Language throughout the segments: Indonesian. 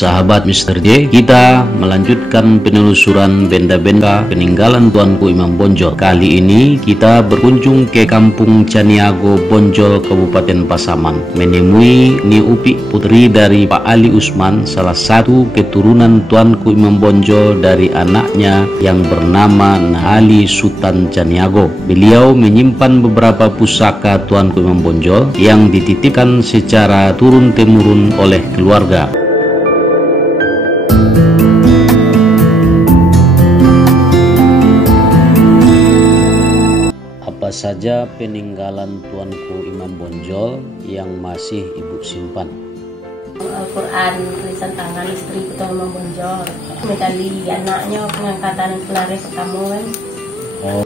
Sahabat Mr. J, kita melanjutkan penelusuran benda-benda peninggalan Tuanku Imam Bonjol. Kali ini kita berkunjung ke Kampung Caniago, Bonjol, Kabupaten Pasaman, menemui Ni Upik, putri dari Pak Ali Usman, salah satu keturunan Tuanku Imam Bonjol dari anaknya yang bernama Nahali Sultan Caniago. Beliau menyimpan beberapa pusaka Tuanku Imam Bonjol yang dititipkan secara turun-temurun oleh keluarga. Apa saja peninggalan Tuanku Imam Bonjol yang masih ibu simpan? Al-Quran, tulisan tangan istri Tuan Imam Bonjol, medali anaknya pengangkatan gelar pertama kan. Oh.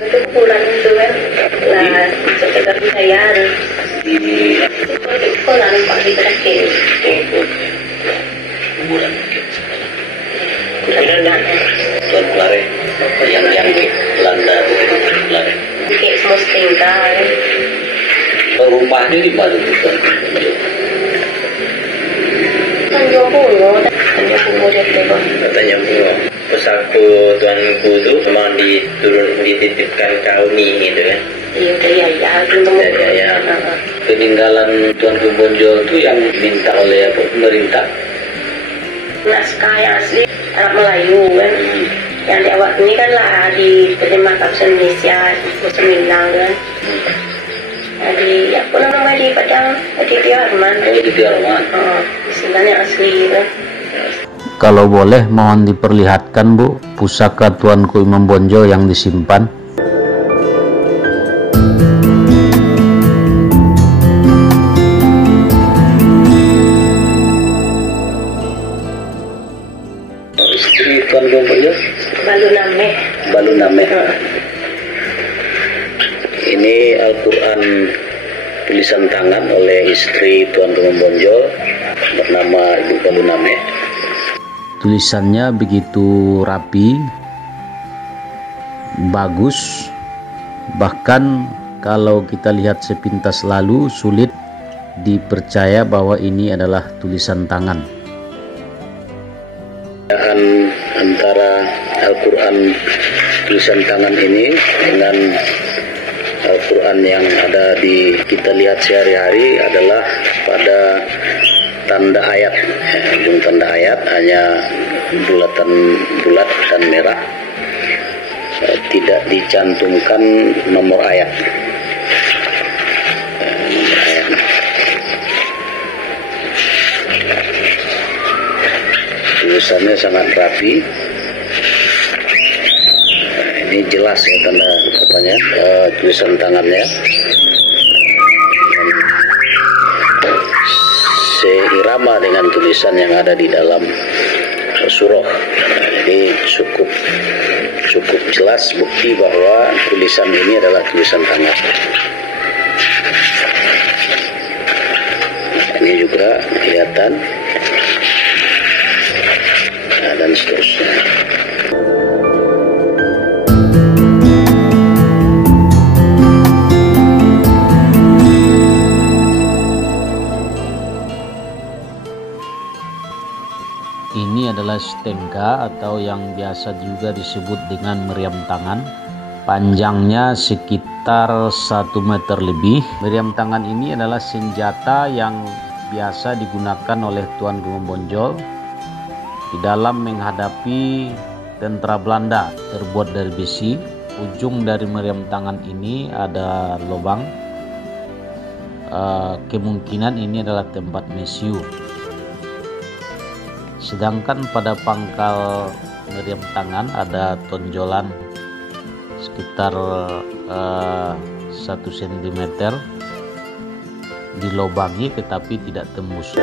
Itu bulan itu kan, lah sekitar saya di sekolah nampak di terakhir. Bulan Tuan Klare yang Belanda Klare. Kayak semua setinggal. Rumahnya di mana tuh Tuan? Tanjung Bungo dia tebak. Katanya bunga pesatu tuanku itu memang dititipkan kauni gitu kan. Iya dari ayah itu Dari ayah. Peninggalan Tuanku Bonjol itu yang diminta oleh pemerintah. naskah yang asli Arab Melayu kan. Yang di awal ini kan lah di Terima Kasih Indonesia Sembilan kan. Jadi apa namanya di Padang di Tiarman. Di Tiarman. Istilahnya asli kan. Kalau boleh mohon diperlihatkan Bu, pusaka Tuanku Imam Bonjol yang disimpan. Istri Tuanku Bonjol Balu Name. Ini Al-Quran tulisan tangan oleh istri Tuanku Imam Bonjol bernama Ibu Baluname. Tulisannya begitu rapi, bagus, bahkan kalau kita lihat sepintas lalu sulit dipercaya bahwa ini adalah tulisan tangan. Antara Al-Quran tulisan tangan ini dengan Al-Quran yang ada di kita lihat sehari-hari adalah pada tanda ayat. Ujung tanda ayat hanya bulat dan merah, tidak dicantumkan nomor ayat. Tulisannya sangat rapi. Ini jelas ya tanda katanya tulisan tangannya. Seirama dengan tulisan yang ada di dalam surah. Jadi cukup jelas bukti bahwa tulisan ini adalah tulisan tangan. Ini juga kelihatan. Dan seterusnya. Ini adalah stengka atau yang biasa juga disebut dengan meriam tangan. Panjangnya sekitar 1 meter lebih. Meriam tangan ini adalah senjata yang biasa digunakan oleh Tuanku Imam Bonjol di dalam menghadapi tentara Belanda. Terbuat dari besi. Ujung dari meriam tangan ini ada lubang. Kemungkinan ini adalah tempat mesiu. Sedangkan pada pangkal meriam tangan ada tonjolan sekitar 1 cm dilobangi tetapi tidak tembus.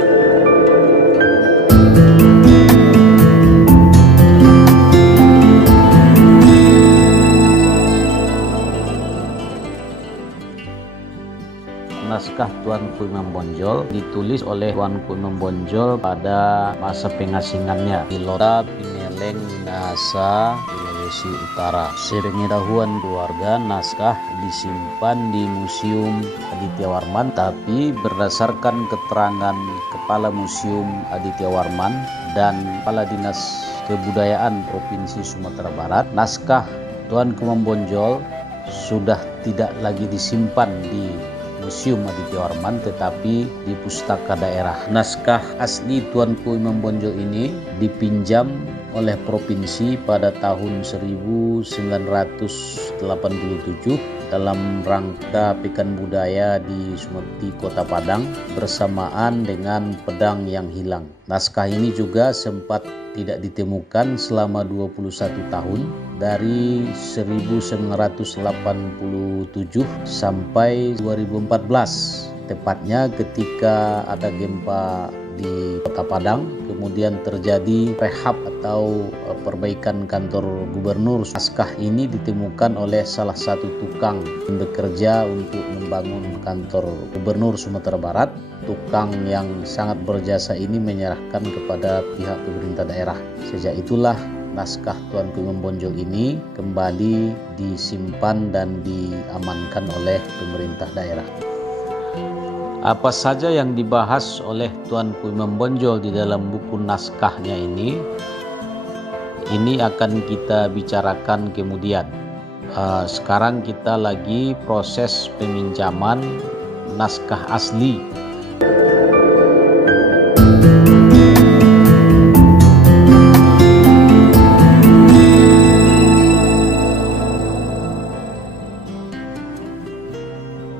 Naskah Tuanku Imam Bonjol ditulis oleh Tuanku Imam Bonjol pada masa pengasingannya di Lota Pineleng Minahasa Sulawesi Utara. Sepengetahuan keluarga, naskah disimpan di Museum Aditya Warman, tapi berdasarkan keterangan Kepala Museum Aditya Warman dan Kepala Dinas Kebudayaan Provinsi Sumatera Barat, naskah Tuanku Membonjol sudah tidak lagi disimpan di Museum Aditya Warman tetapi di Pustaka Daerah. Naskah asli Tuanku Imam Bonjol ini dipinjam oleh provinsi pada tahun 1987 dalam rangka Pekan Budaya di Kota Padang bersamaan dengan Pedang yang Hilang. Naskah ini juga sempat tidak ditemukan selama 21 tahun dari 1987 sampai 2014, tepatnya ketika ada gempa di Kota Padang, kemudian terjadi rehab atau perbaikan kantor gubernur. Naskah ini ditemukan oleh salah satu tukang yang bekerja untuk membangun kantor gubernur Sumatera Barat. Tukang yang sangat berjasa ini menyerahkan kepada pihak pemerintah daerah. Sejak itulah naskah Tuanku Imam Bonjol ini kembali disimpan dan diamankan oleh pemerintah daerah. Apa saja yang dibahas oleh Tuanku Imam Bonjol di dalam buku naskahnya ini akan kita bicarakan kemudian. Sekarang kita lagi proses peminjaman naskah asli.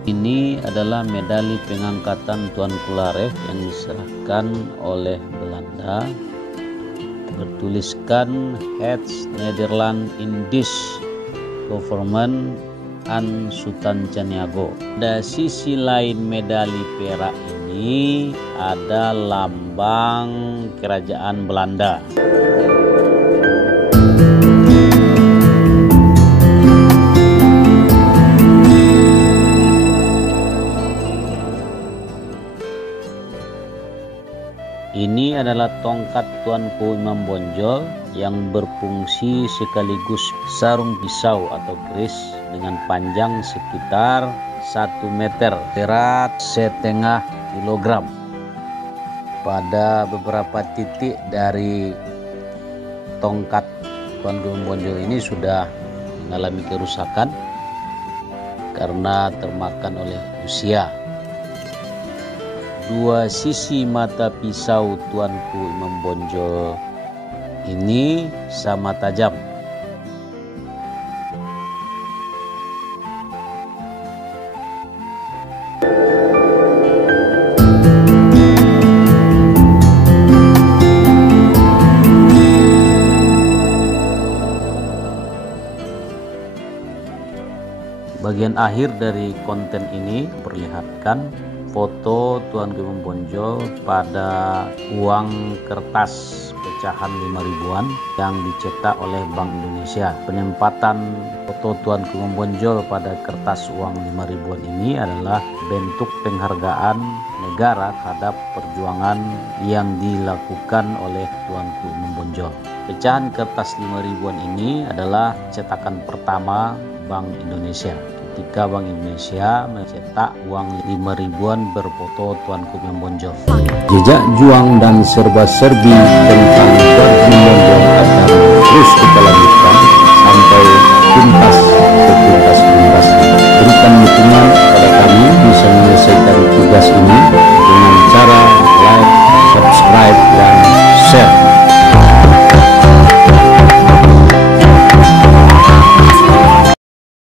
Ini adalah medali pengangkatan Tuan Kulareh yang diserahkan oleh Belanda, bertuliskan Heads Nederland Indisch Government and Sultan Caniago. Pada sisi lain medali perak ini ada lambang kerajaan Belanda. Ini adalah tongkat Tuanku Imam Bonjol yang berfungsi sekaligus sarung pisau atau keris dengan panjang sekitar 1 meter, berat setengah kilogram. Pada beberapa titik dari tongkat Tuanku Imam Bonjol ini sudah mengalami kerusakan karena termakan oleh usia. Dua sisi mata pisau Tuanku Imam Bonjol ini sama tajam. Bagian akhir dari konten ini perlihatkan foto Tuanku Imam Bonjol pada uang kertas pecahan 5.000-an yang dicetak oleh Bank Indonesia. Penempatan foto Tuanku Imam Bonjol pada kertas uang 5.000-an ini adalah bentuk penghargaan negara terhadap perjuangan yang dilakukan oleh Tuanku Imam Bonjol. Pecahan kertas 5.000-an ini adalah cetakan pertama Bank Indonesia. Ketika Bank Indonesia mencetak uang 5.000-an berfoto Tuanku Imam Bonjol. Jejak juang dan serba-serbi tentang Tuanku Imam Bonjol akan terus kita lanjutkan sampai tuntas ke tuntas. Berikan dukungan kepada kami bisa menyelesaikan tugas ini dengan cara like, subscribe, dan